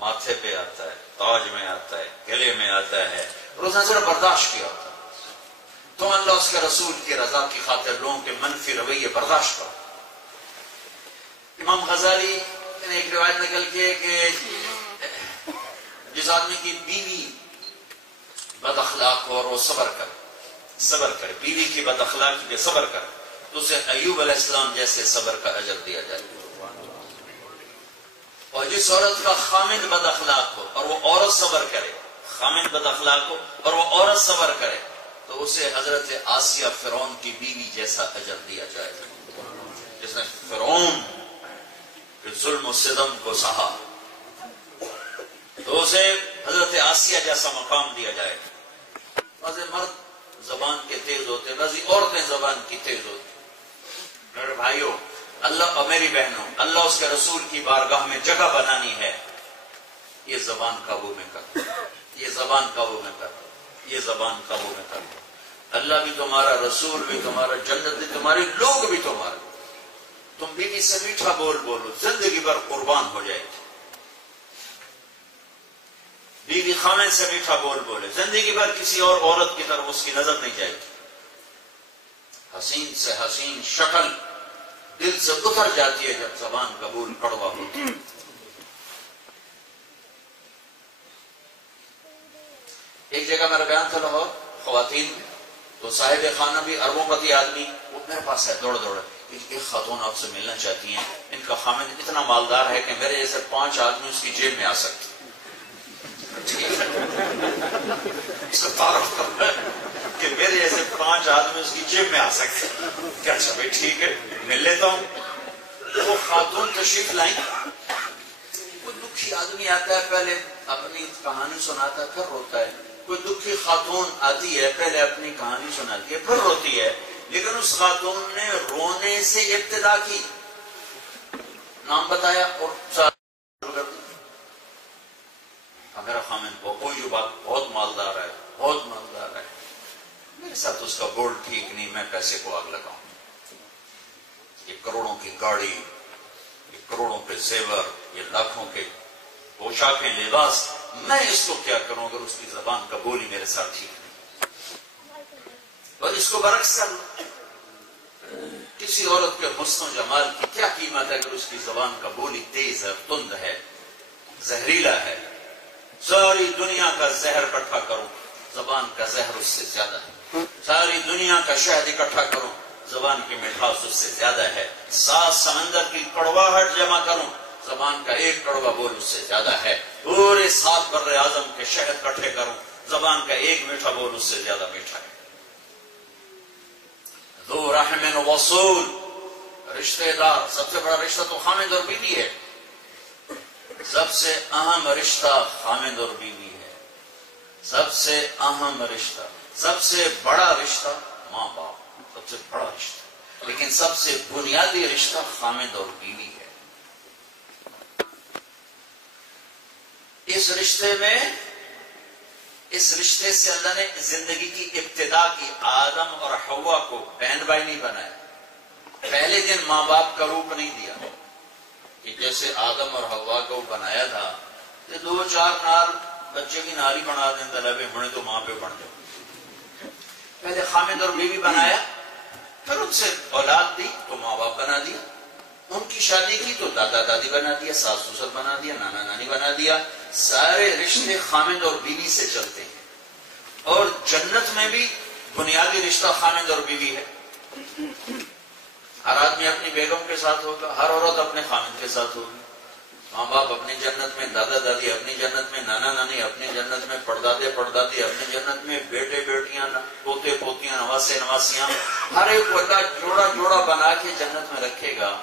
ماتھے پہ آتا ہے، تاج میں آتا ہے، گلے میں آتا ہے، روزانہ ذرا برداشت کیا ہوتا ہے تو اللہ اس کے رسول کی رضا کی خاطر لوگوں کے منفی رویے برداشت کرو۔ امام غزالی نے ایک روایت نکل کے کہ جس آدمی کی بیوی بد اخلاق ہو اور وہ صبر کرے، بیوی کی بد اخلاقی پہ صبر کرے تو اسے ایوب علیہ السلام جیسے صبر کا اجر دیا جائے۔ اور جس عورت کا خامد بد اخلاق ہو اور وہ عورت صبر کرے، خامد بد اخلاق ہو اور وہ عورت صبر کرے تو اسے حضرت آسیہ فرعون کی بیوی جیسا اجر دیا جائے جس نے فرعون کے ظلم و ستم کو سہا، تو اسے حضرت آسیہ جیسا مقام دیا جائے۔ بعض مرد زبان کے تیز ہوتے، بعضی عورتیں زبان کی تیز ہوتی۔ میرے بھائیوں، اللہ اور میری بہنوں، اللہ اس کے رسول کی بارگاہ میں جگہ بنانی ہے، یہ زبان قابو میں کر، یہ زبان قابو میں کر، یہ زبان قابو میں کر۔ اللہ بھی تمہارا، رسول بھی تمہارا، جنت بھی تمہاری، لوگ بھی تمہارے۔ تم بیوی سے میٹھا بول بولو، زندگی بھر قربان ہو جائے گی۔ بیوی خامن سے میٹھا بول بولے، زندگی بھر کسی اور عورت کی طرف اس کی نظر نہیں جائے گی۔ حسین سے حسین شکل دل سے اتر جاتی ہے جب زبان قبول کڑوا ہوتی ہے۔ ایک جگہ میرا بیان تھا لاہور خواتین میں، تو صاحب خانہ بھی اربوں پتی آدمی، وہ میرے پاس ہے دوڑ ایک خاتون آپ سے ملنا چاہتی ہیں، ان کا خامد اتنا مالدار ہے کہ میرے جیسے 5 آدمی اس کی جیب میں آ سکتے۔ اس کا تعارف کرنا ہے کہ میرے جیسے 5 آدمی اس کی جیب میں آ سکتے۔ کیا اچھا بھائی ٹھیک ہے، مل لیتا ہوں۔ وہ خاتون تشریف لائیں، کوئی دکھی آدمی آتا ہے پہلے اپنی کہانی سناتا ہے پھر روتا ہے، کوئی دکھی خاتون آتی ہے پہلے اپنی کہانی سناتی ہے پھر روتی ہے، لیکن اس خاتون نے رونے سے ابتدا کی، نام بتایا اور میرا خامن کوئی جو بات بہت مالدار ہے، بہت مالدار ہے، میرے ساتھ اس کا بول ٹھیک نہیں، میں پیسے کو آگ لگاؤں، یہ کروڑوں کی گاڑی، یہ کروڑوں کے زیور، یہ لاکھوں کے پوشاکیں، لباس، میں اس کو کیا کروں اگر اس کی زبان کا بولی میرے ساتھ ٹھیک نہیں۔ اور اس کو برعکس کر لو، کسی عورت کے حسن و جمال کی کیا قیمت ہے اگر اس کی زبان کا بولی تیز ہے، تند ہے، زہریلا ہے۔ ساری دنیا کا زہر اکٹھا کرو، زبان کا زہر اس سے زیادہ ہے۔ ساری دنیا کا شہد اکٹھا کرو، زبان کی مٹھاس اس سے زیادہ ہے۔ 7 سمندر کی کڑواہٹ جمع کروں، زبان کا ایک کڑوا بول اس سے زیادہ ہے۔ پورے 7 بر اعظم کے شہد اکٹھے کروں، زبان کا ایک میٹھا بول اس سے زیادہ میٹھا ہے۔ ذو رحم وصول، رشتہ دار، سب سے بڑا رشتہ تو خامد اور بیوی ہے، سب سے اہم رشتہ خامد اور بیوی ہے، سب سے اہم رشتہ، سب سے بڑا رشتہ ماں باپ، سب سے بڑا رشتہ، لیکن سب سے بنیادی رشتہ خامد اور بیوی ہے۔ اس رشتے سے اللہ نے زندگی کی ابتدا کی، آدم اور حوا کو بہن بھائی نہیں بنایا، پہلے دن ماں باپ کا روپ نہیں دیا کہ جیسے آدم اور حوا کو بنایا تھا کہ 2-4 نار بچے کی ناری بنا دیں طلبے ہونے تو ماں پہ بن جاؤ۔ پہلے خامد اور بیوی بنایا، پھر ان سے اولاد دی تو ماں باپ بنا دیا، ان کی شادی کی تو دادا دادی بنا دیا، ساس سسر بنا دیا، نانا نانی بنا دیا۔ سارے رشتے خامد اور بیوی سے چلتے ہیں، اور جنت میں بھی بنیادی رشتہ خامد اور بیوی ہے۔ ہر آدمی اپنی بیگم کے ساتھ ہوگا، ہر عورت اپنے خامد کے ساتھ ہوگی، ماں باپ اپنی جنت میں، دادا دادی اپنی جنت میں، نانا نانی اپنی جنت میں، پردادے پردادی اپنی جنت میں، بیٹے بیٹیاں، پوتے پوتیاں، نواسے نواسیاں، ہر ایک اللہ جوڑا جوڑا بنا کے جنت میں رکھے گا۔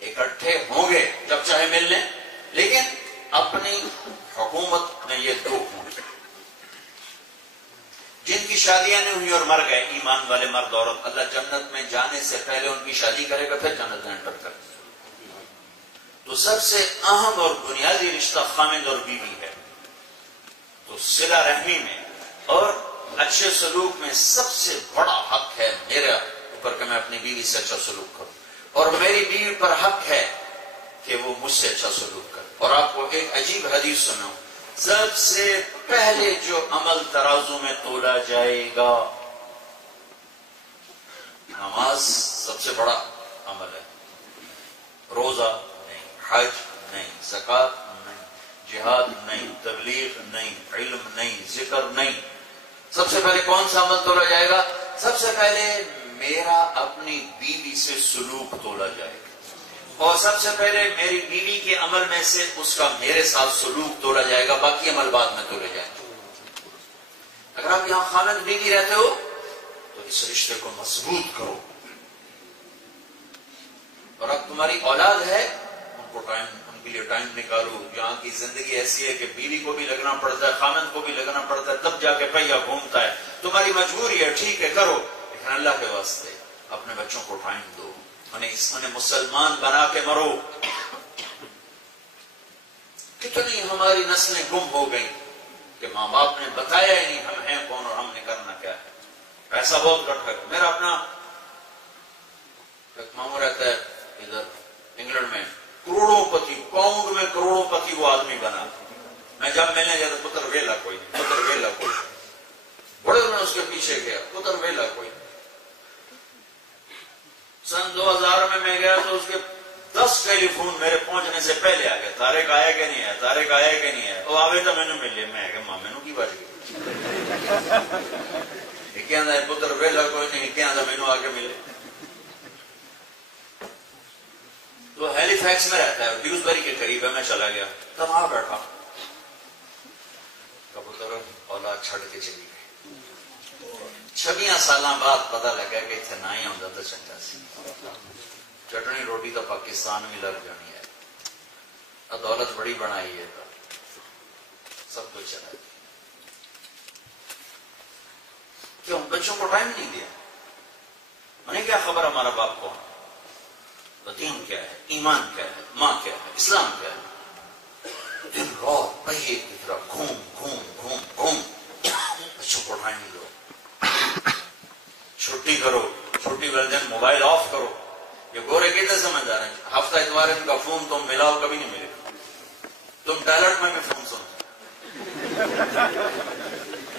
اکٹھے ہوں گے جب چاہے ملنے، لیکن اپنی حکومت میں یہ 2 ہوں گے۔ جن کی شادیاں نہیں ہوئی اور مر گئے، ایمان والے مرد عورت، اللہ جنت میں جانے سے پہلے ان کی شادی کرے گا، پھر جنت میں انٹر کرے گا۔ تو سب سے اہم اور بنیادی رشتہ خامد اور بیوی ہے۔ تو صلہ رحمی میں اور اچھے سلوک میں سب سے بڑا حق ہے میرے اوپر کہ میں اپنی بیوی سے اچھا سلوک کروں، اور میری بیوی پر حق ہے کہ وہ مجھ سے اچھا سلوک کرے. اور آپ کو ایک عجیب حدیث سناؤں. سب سے پہلے جو عمل ترازو میں تولا جائے گا نماز سب سے بڑا عمل ہے. روزہ نہیں، حج نہیں، زکوٰۃ نہیں، جہاد نہیں، تبلیغ نہیں، علم نہیں، ذکر نہیں. سب سے پہلے کون سا عمل تولا جائے گا؟ سب سے پہلے میرا اپنی بیوی سے سلوک تولا جائے گا. اور سب سے پہلے میری بیوی کے عمل میں سے اس کا میرے ساتھ سلوک تولا جائے گا. باقی عمل بعد میں تولے جائیں گے. اگر آپ یہاں خاوند بیوی رہتے ہو تو اس رشتے کو مضبوط کرو. اور اب تمہاری اولاد ہے، ان کے لیے ٹائم نکالو. یہاں کی زندگی ایسی ہے کہ بیوی کو بھی لگنا پڑتا ہے، خاوند کو بھی لگنا پڑتا ہے، تب جا کے پہیا گھومتا ہے. تمہاری مجبوری ہے، ٹھیک ہے کرو، لیکن اللہ کے واسطے اپنے بچوں کو ٹائم دو. انہیں مسلمان بنا کے مرو. کتنی ہماری نسلیں گم ہو گئی کہ ماں باپ نے بتایا ہی نہیں ہم ہیں کون اور ہم نے کرنا کیا ہے. پیسہ بہت کٹھا ہے. میرا اپنا ایک ماموں رہتا ہے ادھر انگلینڈ میں، کروڑوں پتی، پاؤنڈ میں کروڑوں پتی وہ آدمی بنا. میں جب ملنے جاتا پتر ویلا کوئی نہیں، پتر ویلا کوئی نہیں. بڑے میں اس کے پیچھے گیا، پتر ویلا کوئی نہیں. سن 2000 میں گیا تو اس کے 10 ٹیلی فون میرے پہنچنے سے پہلے آ گیا. تارک آیا کہ نہیں ہے، تارک آیا کہ نہیں ہے. وہ آوے تو مینو ملے. میں کہ ماں مینو کی بچ گئی. یہ کیا ہے پتر ویلا کوئی نہیں، کیا مینو آ کے ملے. تو ہیلی فیکس میں رہتا ہے، ڈیوزبری کے قریب ہے. میں چلا گیا تب وہاں بیٹھا. کبوتر اولاد چھڑ کے چلی گئی. 26 سال بعد پتا لگا کہ اتنے نہ ہی آتا تو چنگا سی. چٹنی روٹی تو پاکستان میں لگ جانی ہے. دولت بڑی بنائی ہے تو سب کچھ چلا. کیوں بچوں کو ٹائم نہیں دیا؟ انہیں کیا خبر ہمارا باپ کون، دین کیا ہے، ایمان کیا ہے، ماں کیا ہے، اسلام کیا ہے. دن رات پہیے کی طرح گھوم گھوم گھوم گھوم. بچوں کو ٹائم دو. چھٹی کرو، چھٹی والے دن موبائل آف کرو. یہ گورے کتنے سمجھدار ہیں. ہفتہ اتوار ان کا فون تم ملاؤ کبھی نہیں ملے گا. تم ٹائلٹ میں بھی فون سنتے،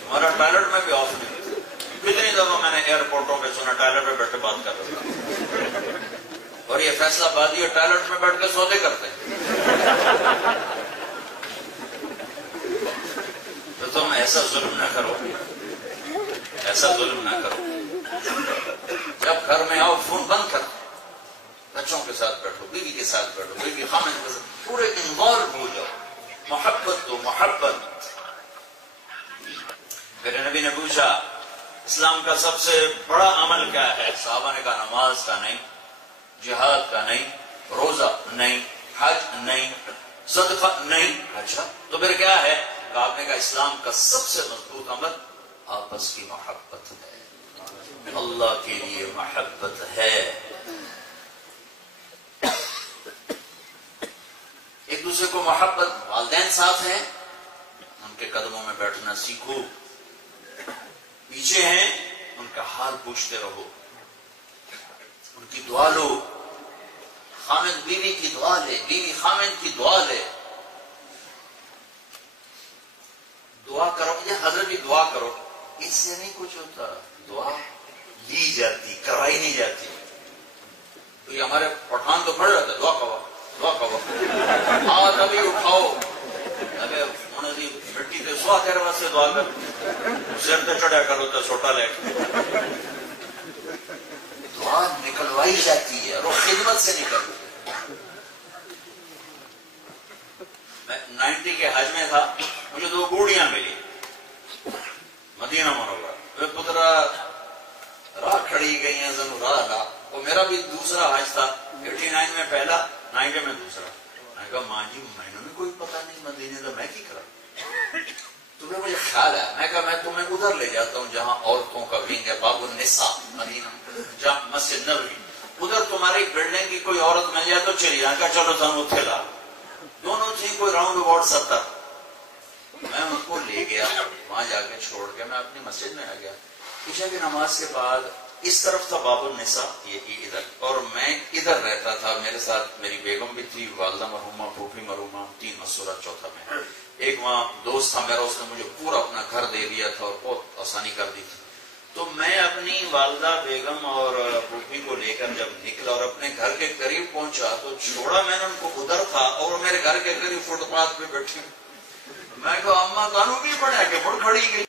تمہارا ٹائلٹ میں بھی آف نہیں. کتنی دفعہ میں نے ایئرپورٹوں پہ سنا ٹائلٹ پہ بیٹھ کے بات کر رہا تھا. اور یہ فیصلہ بازی اور ٹائلٹ میں بیٹھ کے سودے کرتے ہیں. تو تم ایسا ظلم نہ کرو، ایسا ظلم نہ کرو. جب گھر میں آؤ فون بند کر، بچوں کے ساتھ بیٹھو، بیوی کے ساتھ بیٹھو، بیوی خامن کے ساتھ پورے انوالو ہو جاؤ. محبت دو، محبت. میرے نبی نے پوچھا اسلام کا سب سے بڑا عمل کیا ہے؟ صحابہ نے کہا نماز کا نہیں، جہاد کا نہیں، روزہ نہیں، حج نہیں، صدقہ نہیں. اچھا تو پھر کیا ہے؟ کہ آپ نے کہا اسلام کا سب سے مضبوط عمل آپس کی محبت ہے، اللہ کے لیے محبت ہے. ایک دوسرے کو محبت. والدین ساتھ ہیں، ان کے قدموں میں بیٹھنا سیکھو. پیچھے ہیں، ان کا حال پوچھتے رہو، ان کی دعا لو. خامد بیوی کی دعا لے، بیوی خامد کی دعا لے. دعا کرو. یہ حضرت بھی دعا کرو، اس سے نہیں کچھ ہوتا. دعا لی جاتی، کرائی نہیں جاتی. تو یہ ہمارے پٹھان تو پڑھ رہا تھا دعا کرو، دعا کرو. ہاتھ ابھی اٹھاؤ. ابھی انہوں نے مٹی سے سوا کر واسطے دعا کر، سر پہ چڑھا کرو تو چھوٹا لے. دعا نکلوائی جاتی ہے اور خدمت سے نکلتی ہے. میں 90 کے حج میں تھا، مجھے 2 گوڑیاں ملی مدینہ منورہ. میں پترا راہ کھڑی گئی ہیں زنو راہ لا. وہ میرا بھی دوسرا حج تھا، 89 میں پہلا، 90 میں دوسرا. میں کہا ماں جی میں نے کوئی پتہ نہیں مدینے کا، میں کی کرا. تو پھر مجھے خیال ہے، میں کہا میں تمہیں ادھر لے جاتا ہوں جہاں عورتوں کا ونگ ہے، باب النساء مدینہ، جہاں مسجد نبوی. ادھر تمہاری بلڈنگ کی کوئی عورت مل جائے تو چلی جائے. کہا چلو تم اتھے لا. دونوں تھی کوئی راؤنڈ اباؤٹ 70. میں ان کو لے گیا، وہاں جا کے چھوڑ کے میں اپنی مسجد میں آ گیا. عشاء کی نماز کے بعد اس طرف تھا باب النساء، یہ ادھر، اور میں ادھر رہتا تھا، میرے ساتھ میری بیگم بھی تھی، والدہ مرحومہ، پھوپھی مرحومہ، 3 مسورہ، چوتھا میں ایک وہاں دوست تھا میرا، اس نے مجھے پورا اپنا گھر دے دیا تھا اور بہت آسانی کر دی تھی. تو میں اپنی والدہ بیگم اور پھوپھی کو لے کر جب نکلا اور اپنے گھر کے قریب پہنچا تو چھوڑا میں نے ان کو ادھر تھا اور میرے گھر کے قریب فٹ پاتھ پہ بیٹھی. میں کہا اماں کانو بھی پڑا کہ مڑ کھڑی گئی.